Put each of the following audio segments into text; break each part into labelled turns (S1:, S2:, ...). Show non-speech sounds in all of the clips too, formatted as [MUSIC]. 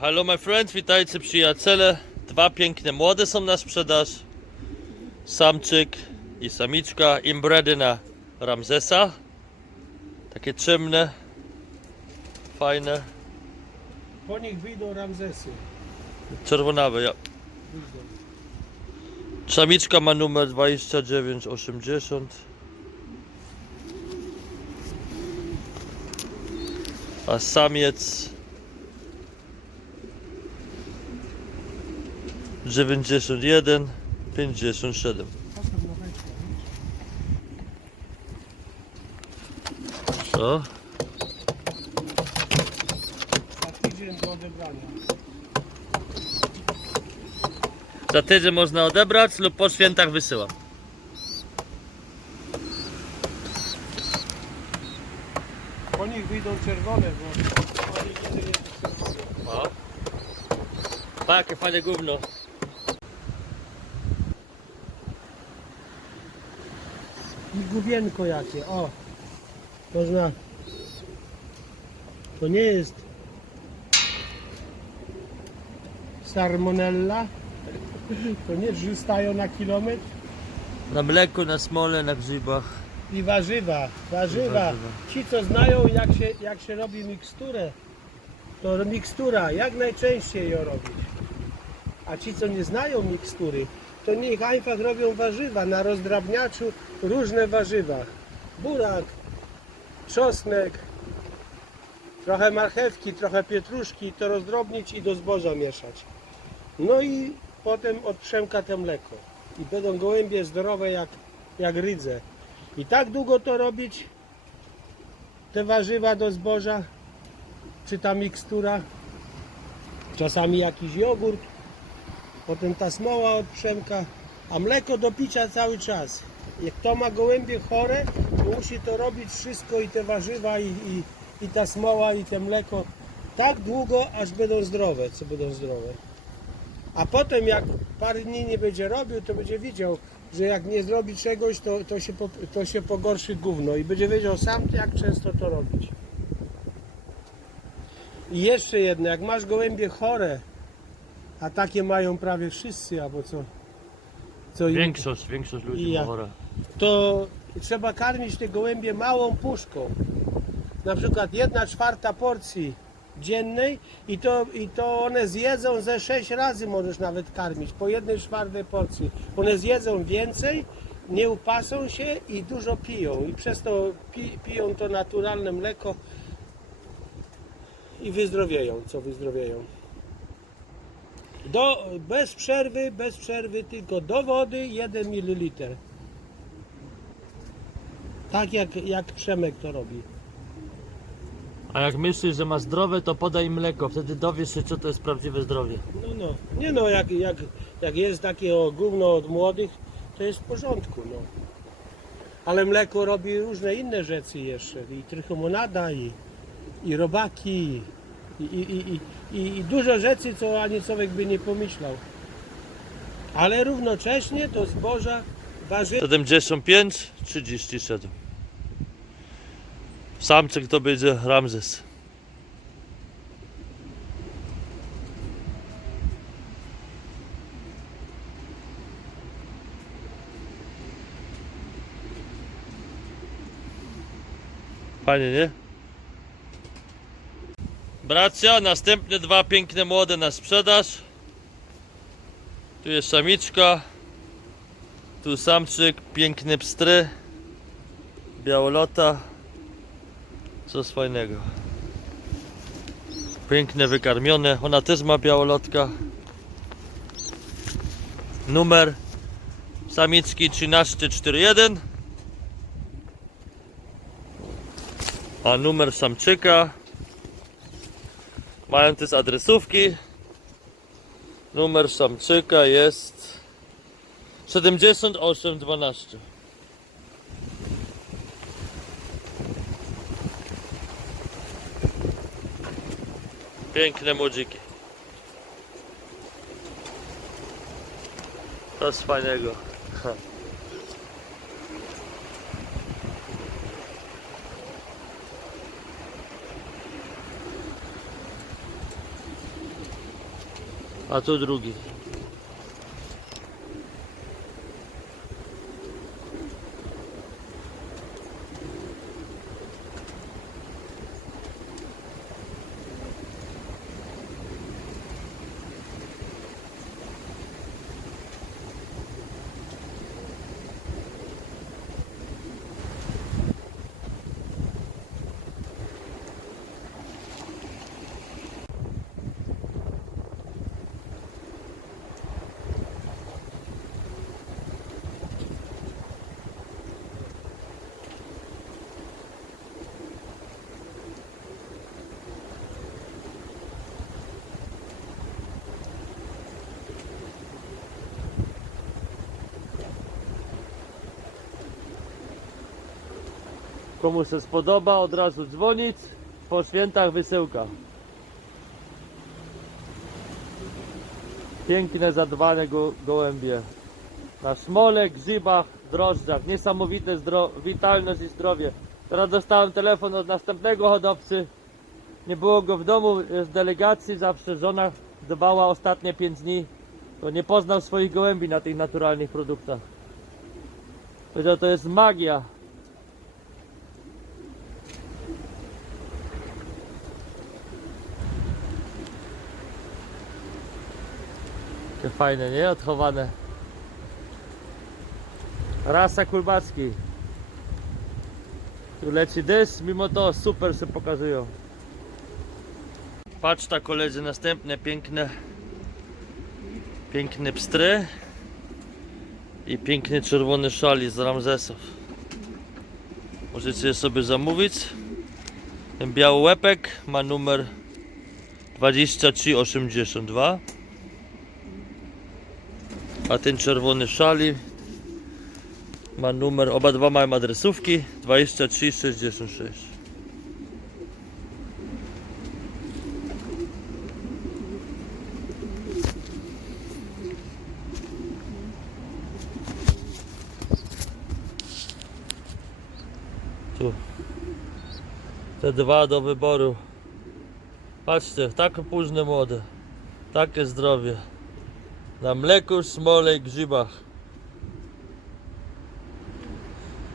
S1: Hello my friends, witajcie przyjaciele. Dwa piękne młode są na sprzedaż. Samczyk i samiczka inbredy na Ramzesa. Takie ciemne, fajne,
S2: Po nich wyjdą Ramzesy.
S1: czerwonawe. Ja.
S2: Wyjdą.
S1: Samiczka ma numer 2980. A samiec 91 57.
S2: Postaw na beczkę.
S1: Co?
S2: Za tydzień do odebrania.
S1: Za tydzień można odebrać lub po świętach wysyłam.
S2: Po nich wyjdą czerwone, bo po nich jeden jest czerwony.
S1: O. Pa, jakie fajne gówno.
S2: I gubienko jakie, o. Można. To nie jest salmonella. To nie wrzustają na kilometr.
S1: Na mleku, na smole, na grzybach.
S2: I warzywa, warzywa.
S1: warzywa.
S2: Ci co znają jak się, jak się robi miksturę, to mikstura, jak najczęściej ją robić. A ci co nie znają mikstury, to niech einfach robią warzywa na rozdrabniaczu różne warzywa. Burak, czosnek, trochę marchewki, trochę pietruszki, to rozdrobnić i do zboża mieszać. No i potem od Przemka te mleko. I będą gołębie zdrowe jak, jak rydze. I tak długo to robić, te warzywa do zboża, czy ta mikstura, czasami jakiś jogurt, potem ta smoła od Przemka, a mleko do picia cały czas. Jak kto ma gołębie chore, to musi to robić wszystko i te warzywa i, i, i ta smoła i te mleko tak długo, aż będą zdrowe, co będą zdrowe. A potem jak parę dni nie będzie robił, to będzie widział, że jak nie zrobi czegoś, to, to, się, to się pogorszy gówno i będzie wiedział sam, jak często to robić. I jeszcze jedno, jak masz gołębie chore, a takie mają prawie wszyscy, albo co, co im-
S1: Większość, większość ludzi
S2: I ja.
S1: ma chore.
S2: to trzeba karmić te gołębie małą puszką. Na przykład jedna czwarta porcji dziennej i to, i to one zjedzą ze sześć razy możesz nawet karmić, po jednej czwartej porcji. One zjedzą więcej, nie upasą się i dużo piją i przez to pi, piją to naturalne mleko i wyzdrowieją, co wyzdrowieją. Do, bez przerwy, bez przerwy, tylko do wody 1 ml. Tak jak, jak Przemek to robi.
S1: A jak myślisz, że ma zdrowe, to podaj mleko. Wtedy dowiesz się, co to jest prawdziwe zdrowie.
S2: No, no. Nie no, jak, jak, jak jest takie o, gówno od młodych, to jest w porządku, no. Ale mleko robi różne inne rzeczy jeszcze. I trychomonada, i, i robaki, i, i, i, i, dużo rzeczy, co ani człowiek by nie pomyślał. Ale równocześnie to zboża warzy...
S1: 75, 37. Samczyk to będzie Ramzes. Fajnie, nie? Bracia, następne dwa piękne młode na sprzedaż. Tu jest samiczka. Tu samczyk, piękny pstry, białolota, coś fajnego. Piękne, wykarmione, ona też ma białolotka. Numer samiczki 1341, a numer samczyka mają też adresówki. Numer samczyka jest 7812. Piękne młodziki. Z fajnego. [LAUGHS] Ha. A tu Komu się spodoba, od razu dzwonić. Po świętach wysyłka. Piękne, zadbane go, gołębie. Na szmole, grzybach, drożdżach. Niesamowite witalność i zdrowie. Teraz dostałem telefon od następnego hodowcy. Nie było go w domu, w delegacji. Zawsze żona dbała ostatnie 5 dni. To nie poznał swoich gołębi na tych naturalnych produktach. Powiedział, to jest magia. Fajne, nie? Odchowane. Rasa kulbacki. Tu leci deszcz, mimo to super się pokazują. Patrz ta koledzy, następne piękne piękne pstry i piękny czerwony szali z Ramzesów. Możecie je sobie zamówić. Ten biały łepek ma numer 2382 a ten czerwony szali ma numer, oba dwa mają adresówki 2366 Tu. Te dwa do wyboru. Patrzcie, takie późne młode takie zdrowie na mleku, smole i grzybach.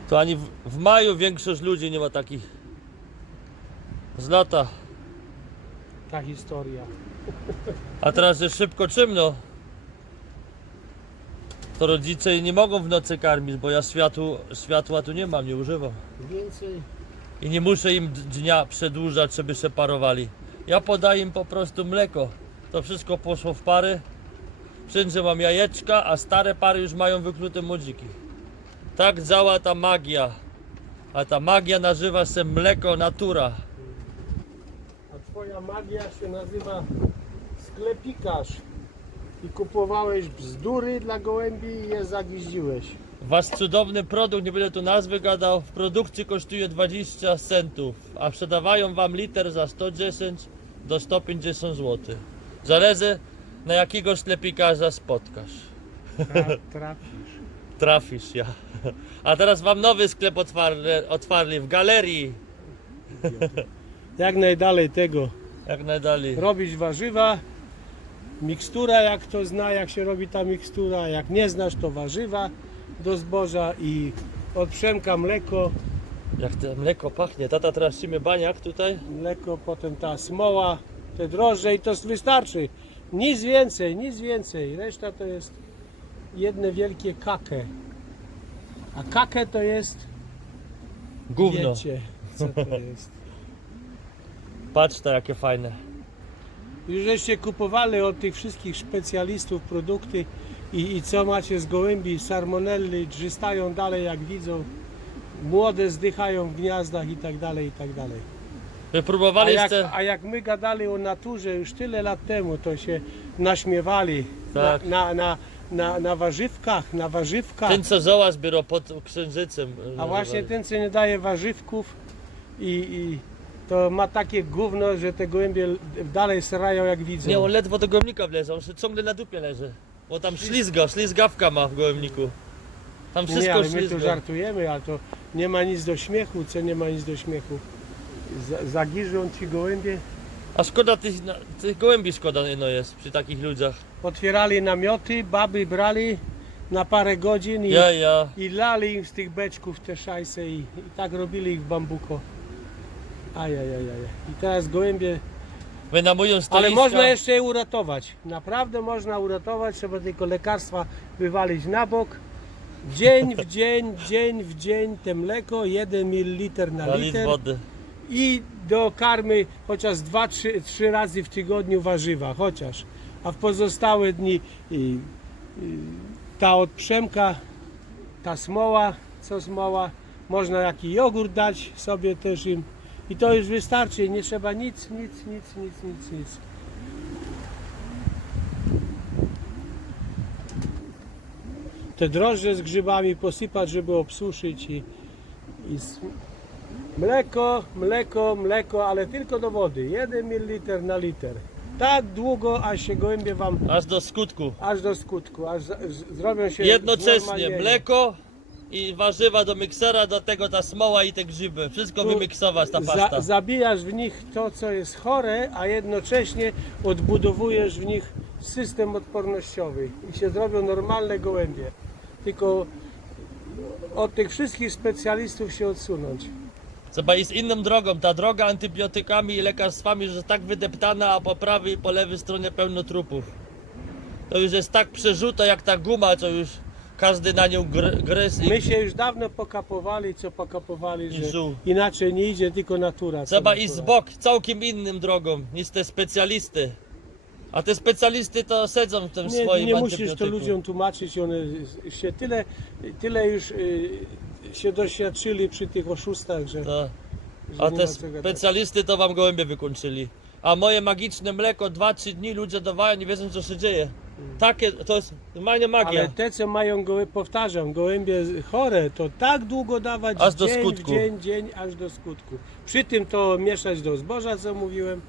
S1: To ani w, w maju większość ludzi nie ma takich z lata.
S2: Ta historia.
S1: A teraz jest szybko czymno. To rodzice nie mogą w nocy karmić, bo ja światło, światła tu nie mam, nie używam.
S2: Więcej
S1: I nie muszę im dnia przedłużać, żeby się parowali. Ja podaję im po prostu mleko. To wszystko poszło w pary. Wszędzie mam jajeczka, a stare pary już mają wyklute młodziki. Tak działa ta magia. A ta magia nazywa się mleko natura.
S2: A twoja magia się nazywa sklepikarz. I kupowałeś bzdury dla gołębi i je zagwiździłeś.
S1: Wasz cudowny produkt, nie będę tu nazwy gadał, w produkcji kosztuje 20 centów, a sprzedawają wam liter za 110 do 150 zł. Zależy na jakiego sklepikarza spotkasz.
S2: Tra- trafisz.
S1: Trafisz ja. A teraz wam nowy sklep otwarli, otwarli w galerii.
S2: Jak najdalej tego.
S1: Jak najdalej.
S2: Robić warzywa. Mikstura, jak kto zna, jak się robi ta mikstura. Jak nie znasz, to warzywa do zboża i od Przemka mleko.
S1: Jak to mleko pachnie. Tata teraz trzymy baniak tutaj.
S2: Mleko, potem ta smoła, te drożdże i to wystarczy. Nic więcej, nic więcej. Reszta to jest jedne wielkie kakę. A kakę to jest,
S1: Gówno.
S2: wiecie, co to jest.
S1: Patrz to jakie fajne.
S2: Już żeście kupowali od tych wszystkich specjalistów produkty i, i co macie z gołębi, salmonelli, drzystają dalej jak widzą, młode zdychają w gniazdach i tak dalej, i tak dalej. A jak, a jak my gadali o naturze już tyle lat temu, to się naśmiewali
S1: Tak.
S2: na, na, na, na, na warzywkach, na warzywkach.
S1: Ten co zoła zbiera pod księżycem.
S2: A właśnie ten, co nie daje warzywków i, i to ma takie gówno, że te gołębie dalej srają jak widzą.
S1: Nie, on ledwo do gołębnika wlezie, on się ciągle na dupie leży. Bo tam ślizga, ślizgawka ma w gołębniku. Tam
S2: nie,
S1: wszystko
S2: ale my tu
S1: ślizga.
S2: żartujemy, ale to nie ma nic do śmiechu, co nie ma nic do śmiechu. Z- Zagiżą ci gołębie
S1: A szkoda tych, na- tych gołębi szkoda no jest przy takich ludziach.
S2: Otwierali namioty, baby brali na parę godzin i,
S1: Ja, ja.
S2: i lali im z tych beczków te szajse i, i tak robili ich w bambuko. Ajajajaj. I teraz gołębie
S1: Wynamują stoiska.
S2: Ale można jeszcze je uratować. Naprawdę można uratować, trzeba tylko lekarstwa wywalić na bok. Dzień w [LAUGHS] dzień, dzień w dzień te mleko, 1 ml na
S1: na litr
S2: liter
S1: wody.
S2: I do karmy chociaż 2-3 razy w tygodniu warzywa, chociaż. A w pozostałe dni i, i, ta od Przemka, ta smoła, co smoła, można jaki jogurt dać sobie też im. I to już wystarczy, nie trzeba nic, nic, nic, nic, nic, nic. Te drożdże z grzybami posypać, żeby obsuszyć i, i mleko, mleko, mleko, ale tylko do wody. 1 ml na liter. Tak długo, aż się gołębie wam,
S1: Aż do skutku.
S2: aż do skutku, aż z- z- zrobią się
S1: Jednocześnie mleko i warzywa do miksera, do tego ta smoła i te grzyby. Wszystko
S2: Tu
S1: wymiksować ta
S2: Za,
S1: pasta.
S2: zabijasz w nich to, co jest chore, a jednocześnie odbudowujesz w nich system odpornościowy i się zrobią normalne gołębie. Tylko od tych wszystkich specjalistów się odsunąć.
S1: Trzeba iść inną drogą. Ta droga antybiotykami i lekarstwami już jest tak wydeptana, a po prawej i po lewej stronie pełno trupów. To już jest tak przerzuta jak ta guma, co już każdy na nią gry, gryzł. I
S2: My się już dawno pokapowali, co pokapowali, że
S1: żół.
S2: inaczej nie idzie, tylko natura. co
S1: Trzeba iść z bok, całkiem innym drogą niż te specjalisty. A te specjalisty to siedzą w tym
S2: Nie,
S1: swoim
S2: nie musisz to
S1: antybiotyku.
S2: ludziom tłumaczyć, one się tyle, tyle już y, się doświadczyli przy tych oszustach, że,
S1: To.
S2: że
S1: A
S2: nie
S1: te
S2: ma
S1: specjalisty to wam gołębie wykończyli. A moje magiczne mleko 2-3 dni ludzie dawają, nie wiedzą co się dzieje. Takie, to jest normalnie magia.
S2: Ale te, co mają gołębie, powtarzam, gołębie chore, to tak długo dawać
S1: Aż do
S2: dzień
S1: skutku.
S2: dzień, dzień, aż do skutku. Przy tym to mieszać do zboża, co mówiłem.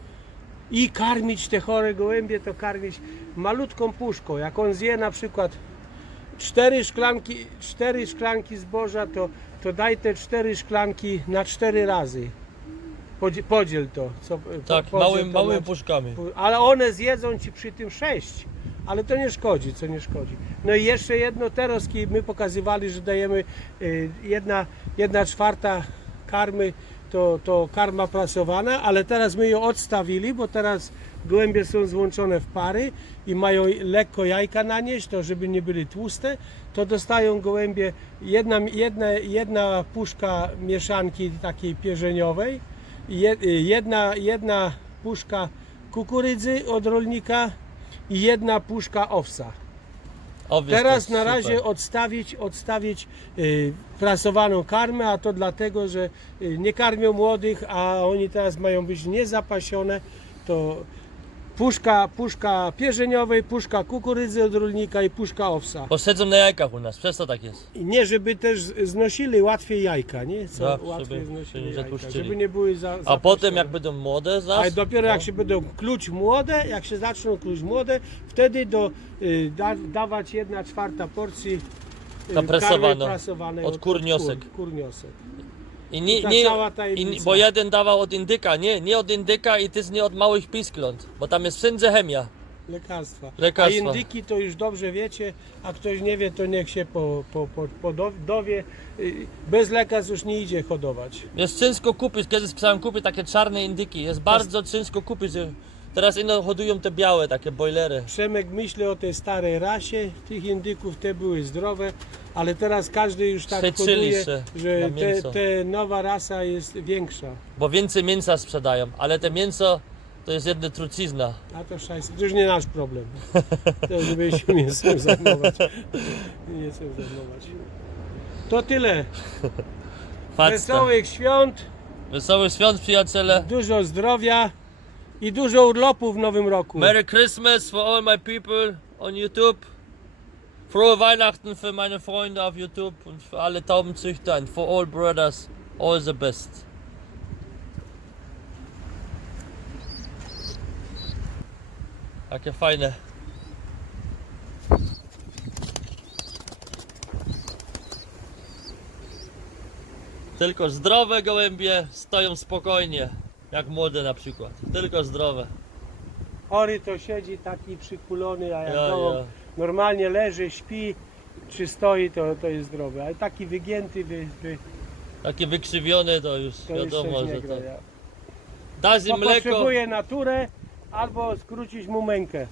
S2: I karmić te chore gołębie, to karmić malutką puszką. Jak on zje na przykład cztery szklanki, cztery szklanki zboża, to, to daj te cztery szklanki na cztery razy. Podzie- Podziel to. Co,
S1: tak,
S2: podziel
S1: małym,
S2: to
S1: małymi
S2: na-
S1: puszkami.
S2: ale one zjedzą ci przy tym sześć. Ale to nie szkodzi, co nie szkodzi. No i jeszcze jedno teraz, kiedy my pokazywali, że dajemy y, jedna, jedna czwarta karmy, to, to karma prasowana, ale teraz my ją odstawili, bo teraz gołębie są złączone w pary i mają lekko jajka nanieść, to żeby nie byli tłuste, to dostają gołębie jedna, jedna, jedna puszka mieszanki takiej pierzeniowej, je- jedna, jedna puszka kukurydzy od rolnika i jedna puszka owsa.
S1: Owiec
S2: Teraz na razie
S1: super.
S2: odstawić, odstawić y, prasowaną karmę, a to dlatego, że y, nie karmią młodych, a oni teraz mają być niezapasione, to puszka, puszka pierzeniowej, puszka kukurydzy od rolnika i puszka owsa.
S1: Bo siedzą na jajkach u nas, przez to tak jest.
S2: I nie, żeby też znosili łatwiej jajka, nie? Co
S1: Tak,
S2: łatwiej
S1: żeby się
S2: znosili
S1: nie
S2: jajka,
S1: zatłuszczyli.
S2: żeby nie były za,
S1: A potem jak będą młode zaś,
S2: A dopiero jak się będą kluć młode, jak się zaczną kluć młode, wtedy do, y, da, dawać jedna czwarta porcji y,
S1: Zapresowaną.
S2: karmy prasowanej
S1: Od kur niosek.
S2: Kur, kurniosek.
S1: I nie,
S2: ta
S1: nie,
S2: cała
S1: i, bo jeden dawał od indyka, nie, nie od indyka i też nie od małych piskląt, bo tam jest wszędzie chemia.
S2: Lekarstwa.
S1: Lekarstwa.
S2: A indyki to już dobrze wiecie, a ktoś nie wie, to niech się po, po, po, po do- dowie. Y, Bez lekarstw już nie idzie hodować.
S1: Jest ciężko kupić, kiedyś chciałem kupić takie czarne indyki, jest bardzo ciężko kupić. Teraz ino hodują te białe takie boilery.
S2: Przemek myśli o tej starej rasie tych indyków, te były zdrowe, ale teraz każdy już tak
S1: Przeczyli
S2: hoduje,
S1: się
S2: że
S1: na
S2: te,
S1: mięso.
S2: te nowa rasa jest większa.
S1: Bo więcej mięsa sprzedają, ale te mięso to jest jedna trucizna.
S2: A to szajs, to już nie nasz problem. To żeby się mięsem zajmować. Nie chcę zajmować. To tyle.
S1: Facka.
S2: Wesołych świąt,
S1: Wesołych świąt przyjaciele.
S2: dużo zdrowia i dużo urlopu w nowym roku.
S1: Merry Christmas for all my people on YouTube. Frohe Weihnachten für meine Freunde auf YouTube und für alle Taubenzüchter und for all brothers. All the best. Jakie fajne. Tylko zdrowe gołębie stoją spokojnie. Jak młode na przykład. Tylko zdrowe.
S2: Chory to siedzi taki przykulony, a jak
S1: Ja,
S2: gołąb
S1: ja.
S2: normalnie leży, śpi, czy stoi, to, to jest zdrowy. Ale taki wygięty, by, by,
S1: Takie wykrzywione to już
S2: to już
S1: wiadomo,
S2: coś nie
S1: że
S2: gra.
S1: to.
S2: ja.
S1: Dasz im
S2: To
S1: mleko.
S2: potrzebuje naturę albo skrócić mu mękę.